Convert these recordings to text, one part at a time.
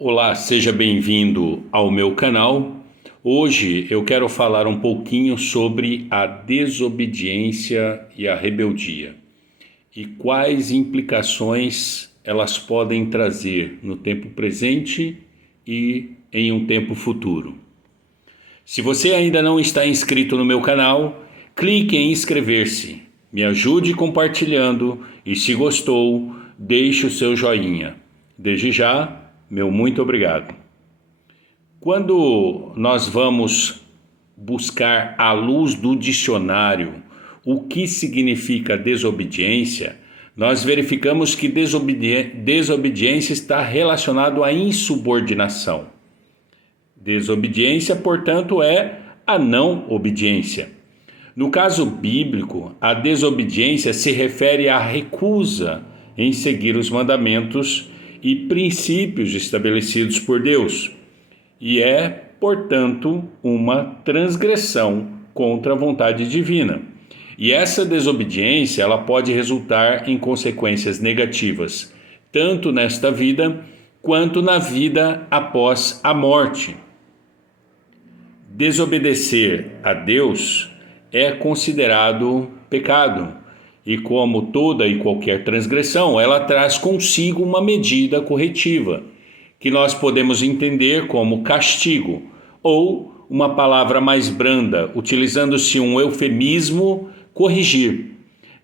Olá, seja bem-vindo ao meu canal. Hoje eu quero falar um pouquinho sobre a desobediência e a rebeldia e quais implicações elas podem trazer no tempo presente e em um tempo futuro. Se você ainda não está inscrito no meu canal, clique em inscrever-se, me ajude compartilhando e, se gostou, deixe o seu joinha. Desde já, meu muito obrigado. Quando nós vamos buscar à luz do dicionário o que significa desobediência, nós verificamos que desobediência está relacionado à insubordinação. Desobediência, portanto, é a não obediência. No caso bíblico, a desobediência se refere à recusa em seguir os mandamentos e princípios estabelecidos por Deus, e é, portanto, uma transgressão contra a vontade divina. E essa desobediência, ela pode resultar em consequências negativas, tanto nesta vida quanto na vida após a morte. Desobedecer a Deus é considerado pecado, e como toda e qualquer transgressão, ela traz consigo uma medida corretiva, que nós podemos entender como castigo, ou uma palavra mais branda, utilizando-se um eufemismo, corrigir.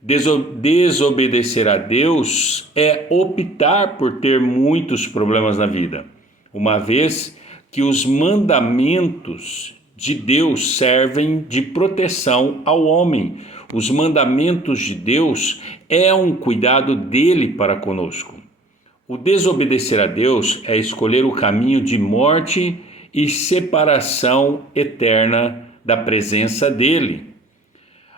Desobedecer a Deus é optar por ter muitos problemas na vida, uma vez que os mandamentos de Deus servem de proteção ao homem. Os mandamentos de Deus é um cuidado dele para conosco. O desobedecer a Deus é escolher o caminho de morte e separação eterna da presença dele.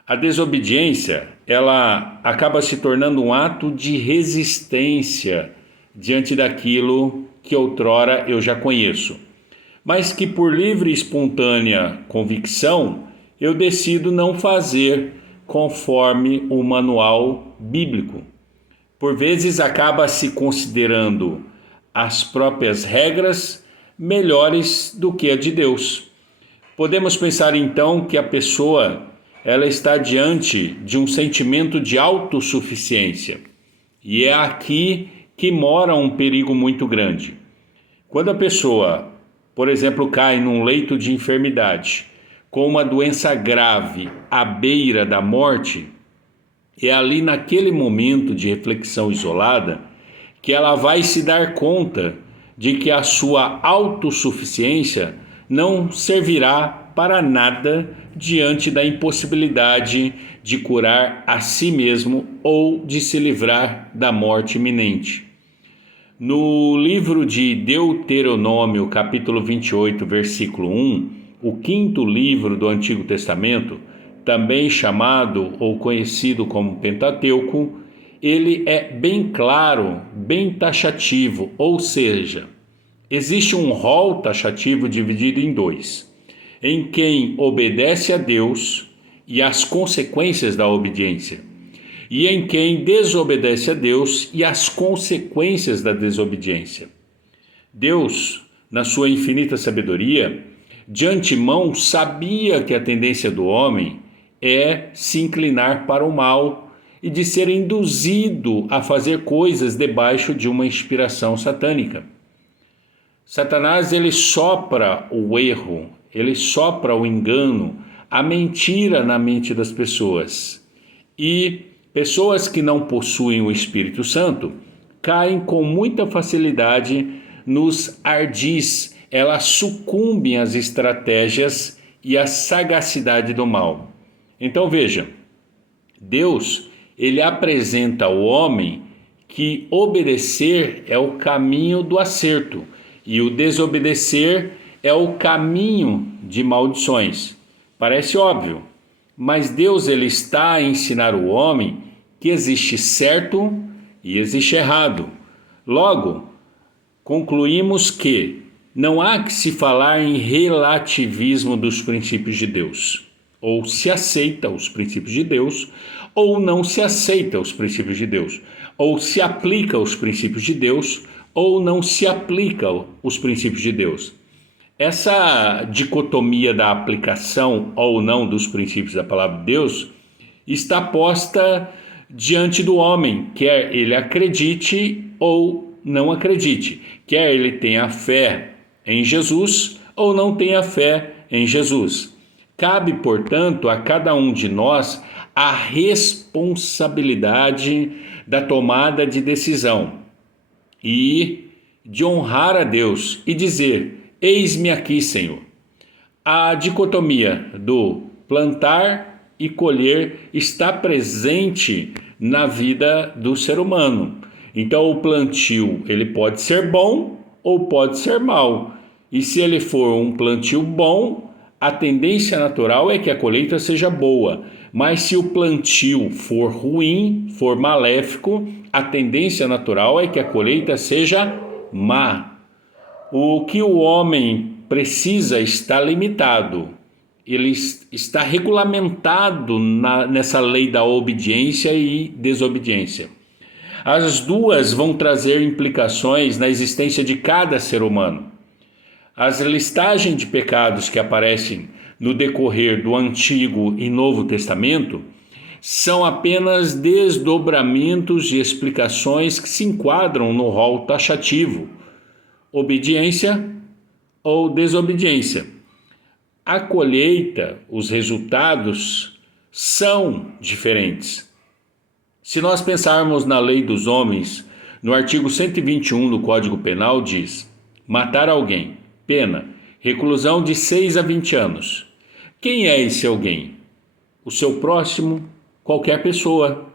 A desobediência, ela acaba se tornando um ato de resistência diante daquilo que outrora eu já conheço, mas que por livre e espontânea convicção eu decido não fazer conforme o manual bíblico. Por vezes acaba se considerando as próprias regras melhores do que a de Deus. Podemos pensar então que a pessoa ela está diante de um sentimento de autossuficiência. E é aqui que mora um perigo muito grande. Quando a pessoa, por exemplo, cai num leito de enfermidade, com uma doença grave à beira da morte, é ali naquele momento de reflexão isolada que ela vai se dar conta de que a sua autossuficiência não servirá para nada diante da impossibilidade de curar a si mesmo ou de se livrar da morte iminente. No livro de Deuteronômio, capítulo 28, versículo 1, o quinto livro do Antigo Testamento, também chamado ou conhecido como Pentateuco, ele é bem claro, bem taxativo, ou seja, existe um rol taxativo dividido em dois, em quem obedece a Deus e as consequências da obediência, e em quem desobedece a Deus e as consequências da desobediência. Deus, na sua infinita sabedoria, de antemão sabia que a tendência do homem é se inclinar para o mal e de ser induzido a fazer coisas debaixo de uma inspiração satânica. Satanás, ele sopra o erro, ele sopra o engano, a mentira na mente das pessoas. E pessoas que não possuem o Espírito Santo caem com muita facilidade nos ardis, elas sucumbem às estratégias e à sagacidade do mal. Então veja, Deus, ele apresenta ao homem que obedecer é o caminho do acerto e o desobedecer é o caminho de maldições. Parece óbvio, mas Deus, ele está a ensinar o homem que existe certo e existe errado. Logo, concluímos que não há que se falar em relativismo dos princípios de Deus. Ou se aceita os princípios de Deus, ou não se aceita os princípios de Deus. Ou se aplica os princípios de Deus, ou não se aplica os princípios de Deus. Essa dicotomia da aplicação ou não dos princípios da palavra de Deus está posta diante do homem, quer ele acredite ou não acredite, quer ele tenha fé em Jesus ou não tenha fé em Jesus. Cabe, portanto, a cada um de nós a responsabilidade da tomada de decisão e de honrar a Deus e dizer: eis-me aqui, Senhor. A dicotomia do plantar e colher está presente na vida do ser humano. Então o plantio ele pode ser bom ou pode ser mau. E se ele for um plantio bom, a tendência natural é que a colheita seja boa. Mas se o plantio for ruim, for maléfico, a tendência natural é que a colheita seja má. O que o homem precisa está limitado. Ele está regulamentado nessa lei da obediência e desobediência. As duas vão trazer implicações na existência de cada ser humano. As listagens de pecados que aparecem no decorrer do Antigo e Novo Testamento são apenas desdobramentos e explicações que se enquadram no rol taxativo: obediência ou desobediência. A colheita, os resultados são diferentes. Se nós pensarmos na lei dos homens, no artigo 121 do Código Penal diz: matar alguém, pena, reclusão de 6 a 20 anos. Quem é esse alguém? O seu próximo, qualquer pessoa.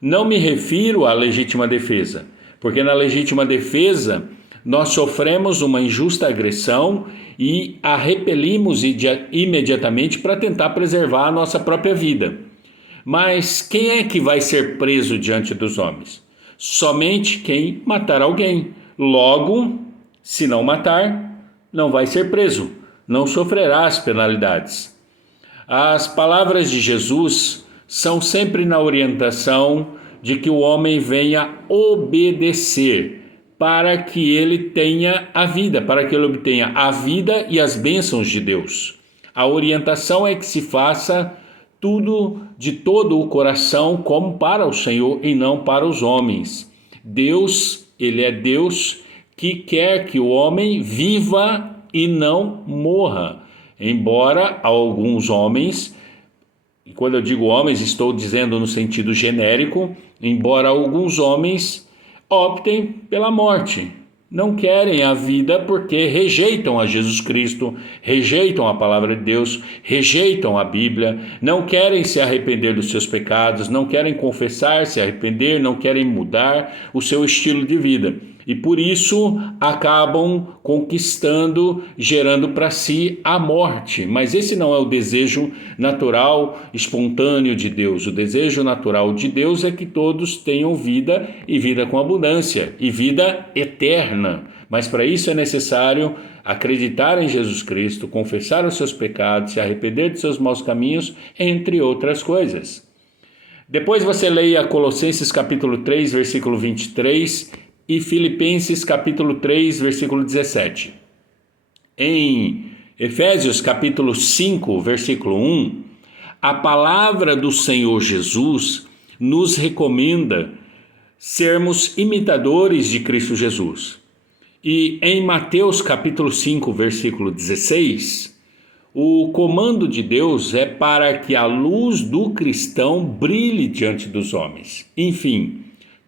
Não me refiro à legítima defesa, porque na legítima defesa nós sofremos uma injusta agressão e a repelimos imediatamente para tentar preservar a nossa própria vida. Mas quem é que vai ser preso diante dos homens? Somente quem matar alguém. Logo, se não matar, não vai ser preso, não sofrerá as penalidades. As palavras de Jesus são sempre na orientação de que o homem venha obedecer para que ele tenha a vida, para que ele obtenha a vida e as bênçãos de Deus. A orientação é que se faça tudo de todo o coração como para o Senhor e não para os homens. Deus, ele é Deus que quer que o homem viva e não morra. Embora alguns homens, e quando eu digo homens estou dizendo no sentido genérico, embora alguns homens optem pela morte, não querem a vida porque rejeitam a Jesus Cristo, rejeitam a palavra de Deus, rejeitam a Bíblia, não querem se arrepender dos seus pecados, não querem confessar, se arrepender, não querem mudar o seu estilo de vida. E por isso acabam conquistando, gerando para si a morte. Mas esse não é o desejo natural, espontâneo de Deus. O desejo natural de Deus é que todos tenham vida e vida com abundância e vida eterna. Mas para isso é necessário acreditar em Jesus Cristo, confessar os seus pecados, se arrepender de seus maus caminhos, entre outras coisas. Depois você leia Colossenses capítulo 3, versículo 23 e Filipenses capítulo 3, versículo 17. Em Efésios capítulo 5, versículo 1, a palavra do Senhor Jesus nos recomenda sermos imitadores de Cristo Jesus. E em Mateus capítulo 5, versículo 16, o comando de Deus é para que a luz do cristão brilhe diante dos homens. Enfim,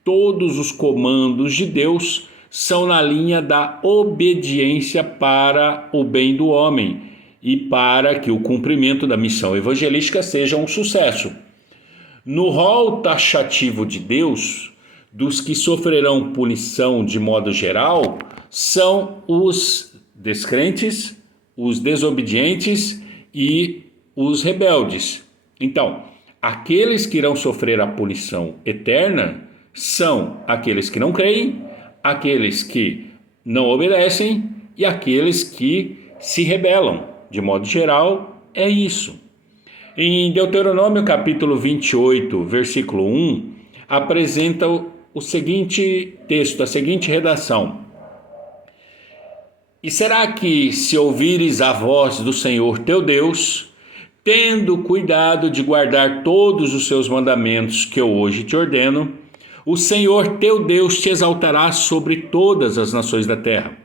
todos os comandos de Deus são na linha da obediência para o bem do homem e para que o cumprimento da missão evangelística seja um sucesso. No rol taxativo de Deus, dos que sofrerão punição de modo geral, são os descrentes, os desobedientes e os rebeldes. Então, aqueles que irão sofrer a punição eterna são aqueles que não creem, aqueles que não obedecem e aqueles que se rebelam. De modo geral, é isso. Em Deuteronômio capítulo 28, versículo 1, apresenta o seguinte texto, a seguinte redação: E será que, se ouvires a voz do Senhor teu Deus, tendo cuidado de guardar todos os seus mandamentos que eu hoje te ordeno, o Senhor teu Deus te exaltará sobre todas as nações da terra.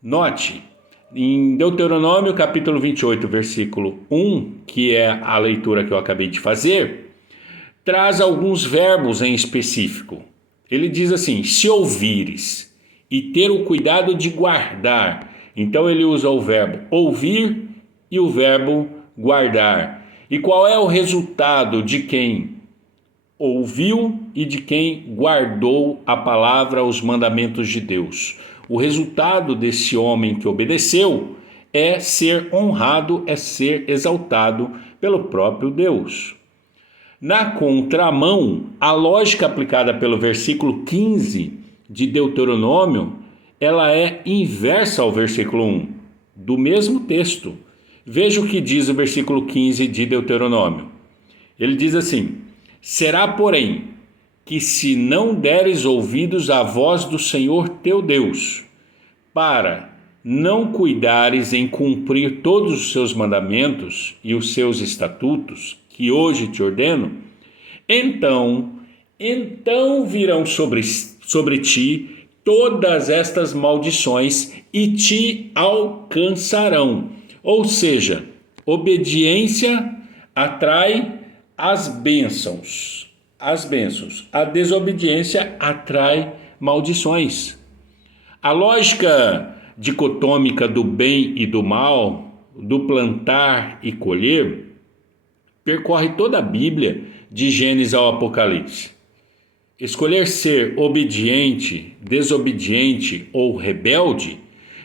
Note, em Deuteronômio capítulo 28, versículo 1, que é a leitura que eu acabei de fazer, traz alguns verbos em específico. Ele diz assim: se ouvires e ter o cuidado de guardar. Então ele usa o verbo ouvir e o verbo guardar. E qual é o resultado de quem ouviu e de quem guardou a palavra, os mandamentos de Deus? O resultado desse homem que obedeceu é ser honrado, é ser exaltado pelo próprio Deus. Na contramão, a lógica aplicada pelo versículo 15 de Deuteronômio, ela é inversa ao versículo 1 do mesmo texto. Veja o que diz o versículo 15 de Deuteronômio. Ele diz assim: será, porém, que se não deres ouvidos à voz do Senhor teu Deus, para não cuidares em cumprir todos os seus mandamentos e os seus estatutos, que hoje te ordeno, então virão sobre ti todas estas maldições e te alcançarão. Ou seja, obediência atrai as bênçãos. A desobediência atrai maldições. A lógica dicotômica do bem e do mal, do plantar e colher, percorre toda a Bíblia, de Gênesis ao Apocalipse. Escolher ser obediente, desobediente ou rebelde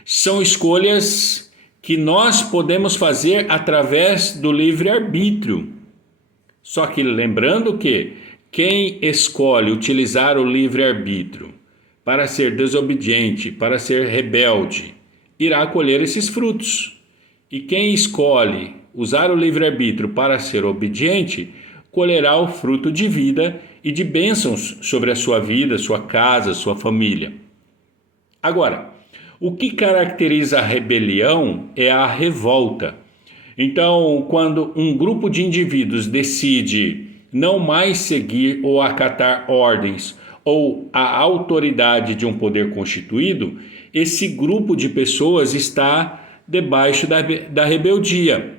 são escolhas que nós podemos fazer através do livre-arbítrio. Só que lembrando que quem escolhe utilizar o livre-arbítrio para ser desobediente, para ser rebelde, irá colher esses frutos. E quem escolhe usar o livre-arbítrio para ser obediente, colherá o fruto de vida e de bênçãos sobre a sua vida, sua casa, sua família. Agora, o que caracteriza a rebelião é a revolta. Então, quando um grupo de indivíduos decide não mais seguir ou acatar ordens ou a autoridade de um poder constituído, esse grupo de pessoas está debaixo da rebeldia.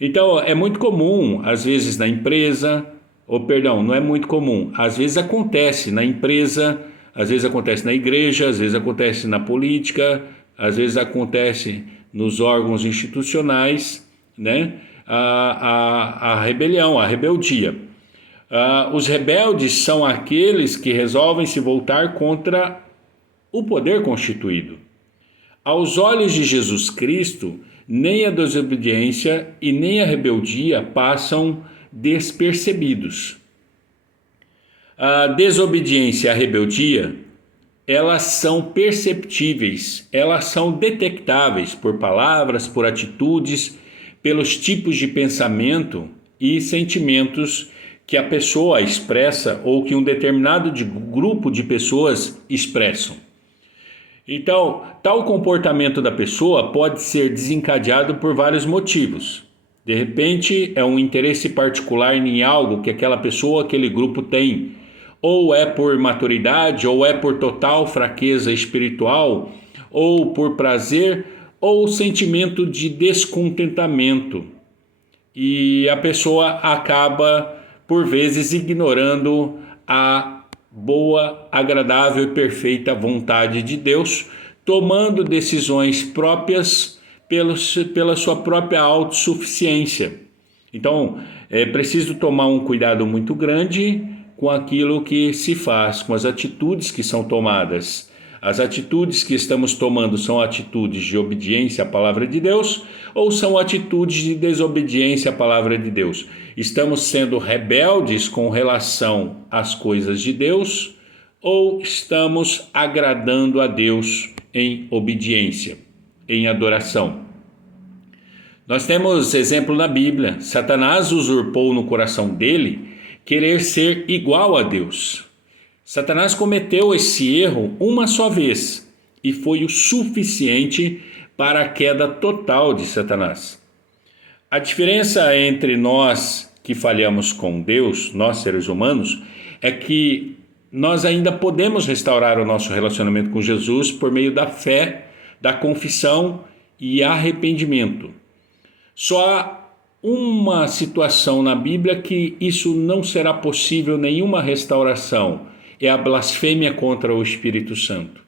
Então, é muito comum, às vezes na empresa, não é muito comum, às vezes acontece na empresa, às vezes acontece na igreja, às vezes acontece na política, às vezes acontece nos órgãos institucionais, né? A rebelião, a rebeldia. Os rebeldes são aqueles que resolvem se voltar contra o poder constituído. Aos olhos de Jesus Cristo, nem a desobediência e nem a rebeldia passam despercebidos. A desobediência e a rebeldia, elas são perceptíveis, elas são detectáveis por palavras, por atitudes, pelos tipos de pensamento e sentimentos que a pessoa expressa ou que um determinado grupo de pessoas expressam. Então, tal comportamento da pessoa pode ser desencadeado por vários motivos. De repente, é um interesse particular em algo que aquela pessoa, aquele grupo tem. Ou é por maturidade, ou é por total fraqueza espiritual, ou por prazer, ou sentimento de descontentamento. E a pessoa acaba, por vezes, ignorando a boa, agradável e perfeita vontade de Deus, tomando decisões próprias pela sua própria autossuficiência. Então, é preciso tomar um cuidado muito grande com aquilo que se faz, com as atitudes que são tomadas. As atitudes que estamos tomando são atitudes de obediência à palavra de Deus ou são atitudes de desobediência à palavra de Deus? Estamos sendo rebeldes com relação às coisas de Deus ou estamos agradando a Deus em obediência, em adoração? Nós temos exemplo na Bíblia. Satanás usurpou no coração dele querer ser igual a Deus. Satanás cometeu esse erro uma só vez e foi o suficiente para a queda total de Satanás. A diferença entre nós que falhamos com Deus, nós seres humanos, é que nós ainda podemos restaurar o nosso relacionamento com Jesus por meio da fé, da confissão e arrependimento. Só há uma situação na Bíblia que isso não será possível, nenhuma restauração, é a blasfêmia contra o Espírito Santo.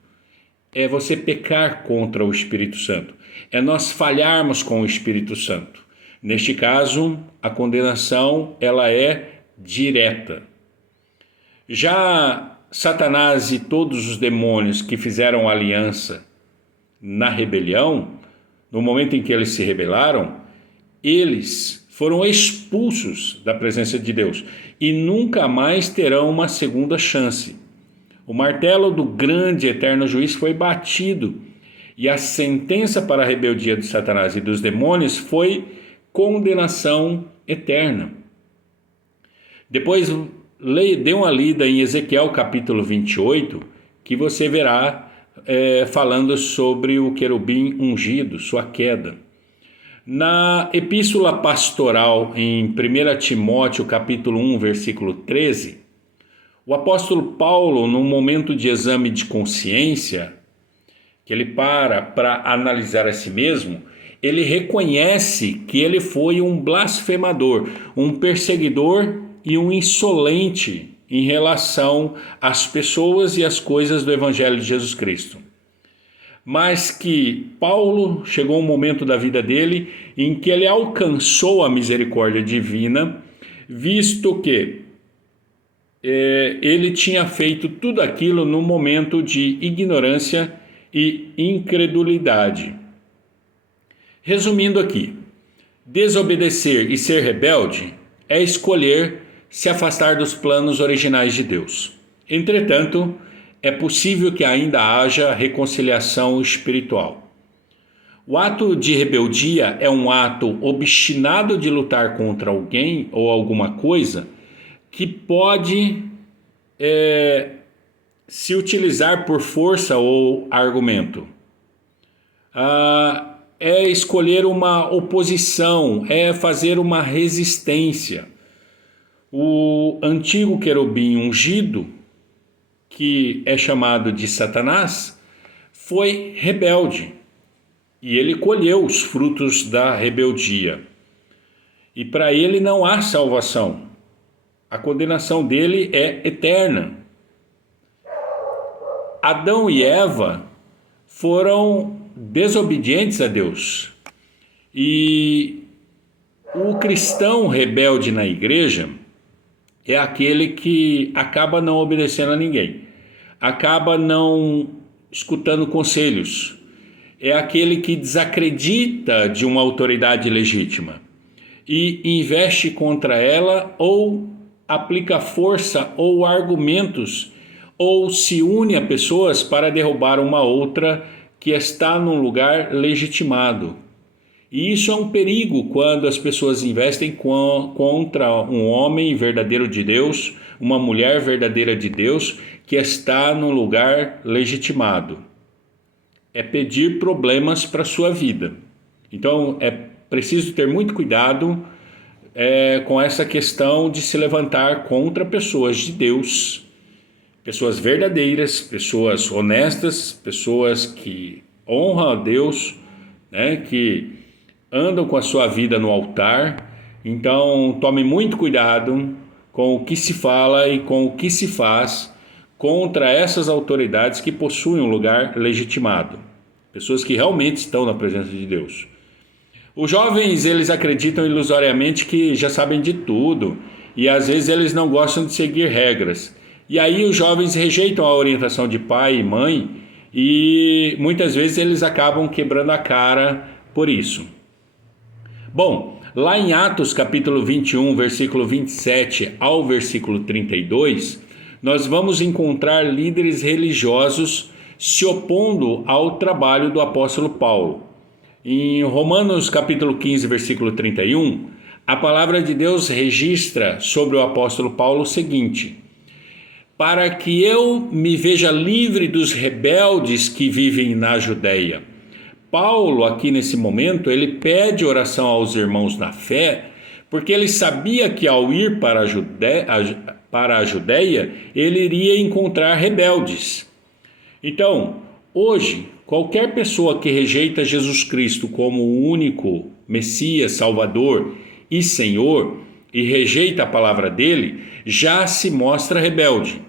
É você pecar contra o Espírito Santo, é nós falharmos com o Espírito Santo. Neste caso, a condenação ela é direta. Já Satanás e todos os demônios que fizeram aliança na rebelião, no momento em que eles se rebelaram, eles foram expulsos da presença de Deus e nunca mais terão uma segunda chance. O martelo do grande eterno juiz foi batido e a sentença para a rebeldia de Satanás e dos demônios foi condenação eterna. Depois dê uma lida em Ezequiel capítulo 28, que você verá falando sobre o querubim ungido, sua queda. Na epístola pastoral em 1 Timóteo capítulo 1, versículo 13, o apóstolo Paulo, num momento de exame de consciência, que ele para analisar a si mesmo, ele reconhece que ele foi um blasfemador, um perseguidor e um insolente em relação às pessoas e às coisas do Evangelho de Jesus Cristo. Mas que Paulo chegou um momento da vida dele em que ele alcançou a misericórdia divina, visto que ele tinha feito tudo aquilo no momento de ignorância e incredulidade. Resumindo aqui, desobedecer e ser rebelde é escolher se afastar dos planos originais de Deus. Entretanto, é possível que ainda haja reconciliação espiritual. O ato de rebeldia é um ato obstinado de lutar contra alguém ou alguma coisa que pode se utilizar por força ou argumento. É escolher uma oposição, é fazer uma resistência. O antigo querubim ungido, que é chamado de Satanás, foi rebelde e ele colheu os frutos da rebeldia. E para ele não há salvação. A condenação dele é eterna. Adão e Eva foram desobedientes a Deus. E o cristão rebelde na igreja é aquele que acaba não obedecendo a ninguém, acaba não escutando conselhos, é aquele que desacredita de uma autoridade legítima e investe contra ela ou aplica força ou argumentos ou se une a pessoas para derrubar uma outra que está num lugar legitimado. E isso é um perigo quando as pessoas investem contra um homem verdadeiro de Deus, uma mulher verdadeira de Deus, que está num lugar legitimado. É pedir problemas para a sua vida. Então é preciso ter muito cuidado com essa questão de se levantar contra pessoas de Deus, pessoas verdadeiras, pessoas honestas, pessoas que honram a Deus, que andam com a sua vida no altar. Então tome muito cuidado com o que se fala e com o que se faz contra essas autoridades que possuem um lugar legitimado, pessoas que realmente estão na presença de Deus. Os jovens, eles acreditam ilusoriamente que já sabem de tudo e às vezes eles não gostam de seguir regras. E aí os jovens rejeitam a orientação de pai e mãe e muitas vezes eles acabam quebrando a cara por isso. Bom, lá em Atos capítulo 21, versículo 27 ao versículo 32, nós vamos encontrar líderes religiosos se opondo ao trabalho do apóstolo Paulo. Em Romanos capítulo 15, versículo 31, a palavra de Deus registra sobre o apóstolo Paulo o seguinte: para que eu me veja livre dos rebeldes que vivem na Judéia. Paulo, aqui nesse momento, ele pede oração aos irmãos na fé, porque ele sabia que ao ir para a Judéia, ele iria encontrar rebeldes. Então, hoje, qualquer pessoa que rejeita Jesus Cristo como o único Messias, Salvador e Senhor, e rejeita a palavra dele, já se mostra rebelde.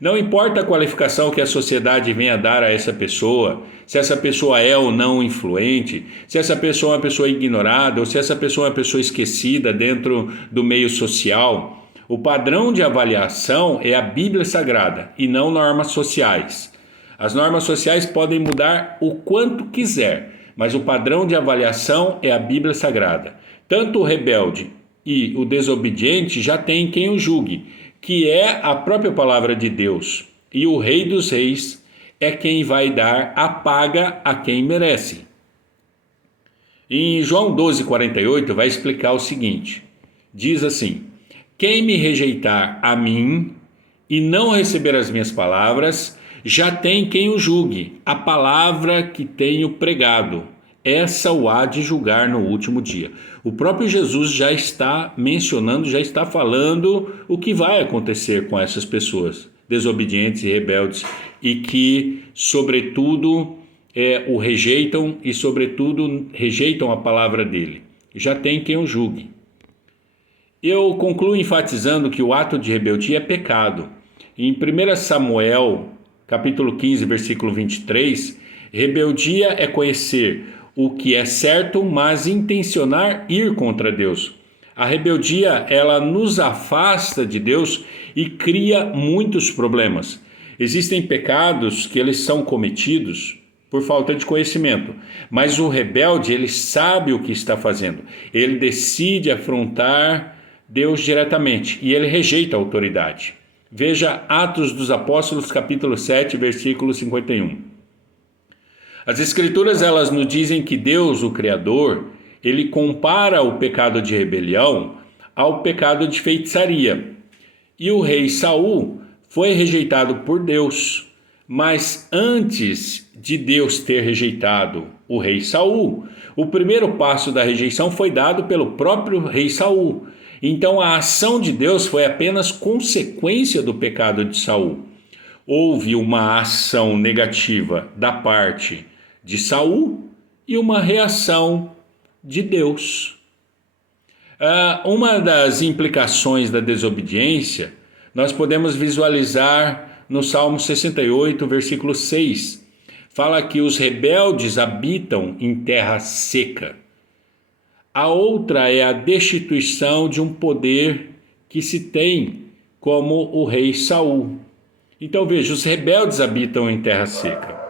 Não importa a qualificação que a sociedade venha dar a essa pessoa, se essa pessoa é ou não influente, se essa pessoa é uma pessoa ignorada ou se essa pessoa é uma pessoa esquecida dentro do meio social. O padrão de avaliação é a Bíblia Sagrada e não normas sociais. As normas sociais podem mudar o quanto quiser, mas o padrão de avaliação é a Bíblia Sagrada. Tanto o rebelde e o desobediente já tem quem o julgue, que é a própria palavra de Deus, e o Rei dos Reis é quem vai dar a paga a quem merece. Em João 12,48 vai explicar o seguinte, diz assim: quem me rejeitar a mim e não receber as minhas palavras, já tem quem o julgue, a palavra que tenho pregado. Essa o há de julgar no último dia. O próprio Jesus já está mencionando, já está falando o que vai acontecer com essas pessoas desobedientes e rebeldes e que, sobretudo, o rejeitam e, sobretudo, rejeitam a palavra dele. Já tem quem o julgue. Eu concluo enfatizando que o ato de rebeldia é pecado. Em 1 Samuel, capítulo 15, versículo 23, rebeldia é conhecer o que é certo, mas intencionar ir contra Deus. A rebeldia, ela nos afasta de Deus e cria muitos problemas. Existem pecados que eles são cometidos por falta de conhecimento, mas o rebelde, ele sabe o que está fazendo. Ele decide afrontar Deus diretamente e ele rejeita a autoridade. Veja Atos dos Apóstolos, capítulo 7, versículo 51. As Escrituras, elas nos dizem que Deus, o Criador, ele compara o pecado de rebelião ao pecado de feitiçaria. E o rei Saul foi rejeitado por Deus, mas antes de Deus ter rejeitado o rei Saul, o primeiro passo da rejeição foi dado pelo próprio rei Saul. Então a ação de Deus foi apenas consequência do pecado de Saul. Houve uma ação negativa da parte de Saul e uma reação de Deus. Uma das implicações da desobediência nós podemos visualizar no Salmo 68, versículo 6. Fala que os rebeldes habitam em terra seca. A outra é a destituição de um poder que se tem como o rei Saul. Então veja, os rebeldes habitam em terra seca.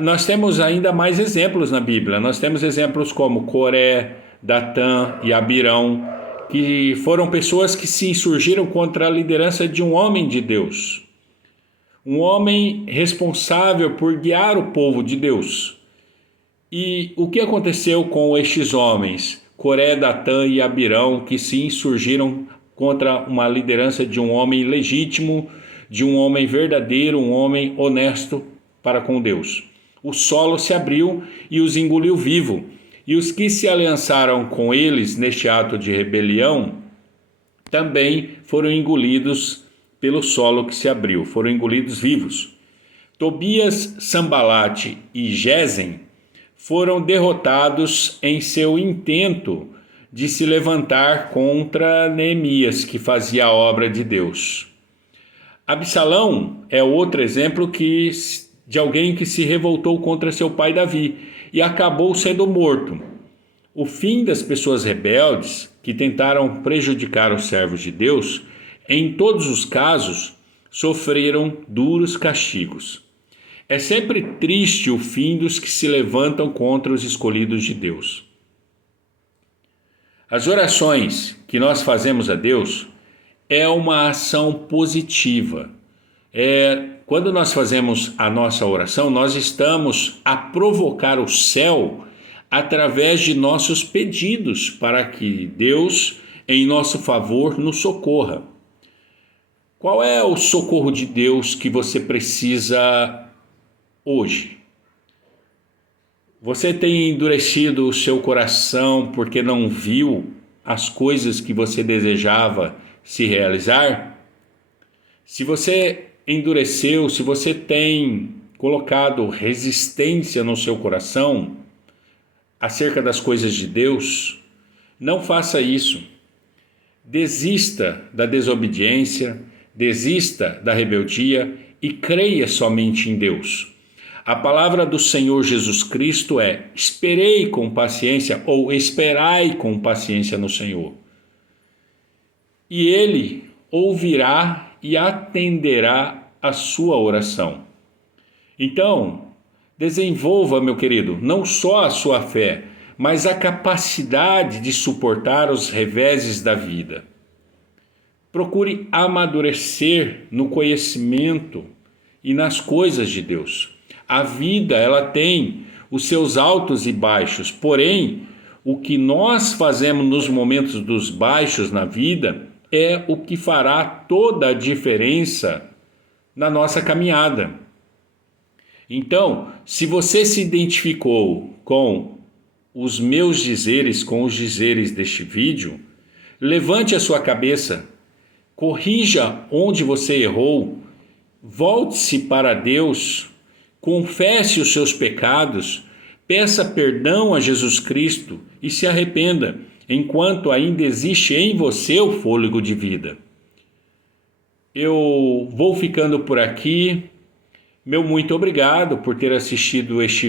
Nós temos ainda mais exemplos na Bíblia. Nós temos exemplos como Coré, Datã e Abirão, que foram pessoas que se insurgiram contra a liderança de um homem de Deus. Um homem responsável por guiar o povo de Deus. E o que aconteceu com estes homens, Coré, Datã e Abirão, que se insurgiram contra uma liderança de um homem legítimo, de um homem verdadeiro, um homem honesto para com Deus? O solo se abriu e os engoliu vivo, e os que se aliançaram com eles neste ato de rebelião também foram engolidos pelo solo que se abriu, foram engolidos vivos. Tobias, Sambalate e Gesem foram derrotados em seu intento de se levantar contra Neemias, que fazia a obra de Deus. Absalão é outro exemplo de alguém que se revoltou contra seu pai Davi e acabou sendo morto. O fim das pessoas rebeldes que tentaram prejudicar os servos de Deus, em todos os casos, sofreram duros castigos. É sempre triste o fim dos que se levantam contra os escolhidos de Deus. As orações que nós fazemos a Deus é uma ação positiva. Quando nós fazemos a nossa oração, nós estamos a provocar o céu através de nossos pedidos para que Deus, em nosso favor, nos socorra. Qual é o socorro de Deus que você precisa hoje? Você tem endurecido o seu coração porque não viu as coisas que você desejava se realizar? Se você endureceu, se você tem colocado resistência no seu coração acerca das coisas de Deus, não faça isso. Desista da desobediência, desista da rebeldia e creia somente em Deus. A palavra do Senhor Jesus Cristo é: esperei com paciência ou esperai com paciência no Senhor. E Ele ouvirá e atenderá a sua oração. Então, desenvolva, meu querido, não só a sua fé, mas a capacidade de suportar os reveses da vida. Procure amadurecer no conhecimento e nas coisas de Deus. A vida, ela tem os seus altos e baixos, porém, o que nós fazemos nos momentos dos baixos na vida é o que fará toda a diferença na nossa caminhada. Então, se você se identificou com os meus dizeres, com os dizeres deste vídeo, levante a sua cabeça, corrija onde você errou, volte-se para Deus, confesse os seus pecados, peça perdão a Jesus Cristo e se arrependa, enquanto ainda existe em você o fôlego de vida. Eu vou ficando por aqui. Meu muito obrigado por ter assistido este vídeo.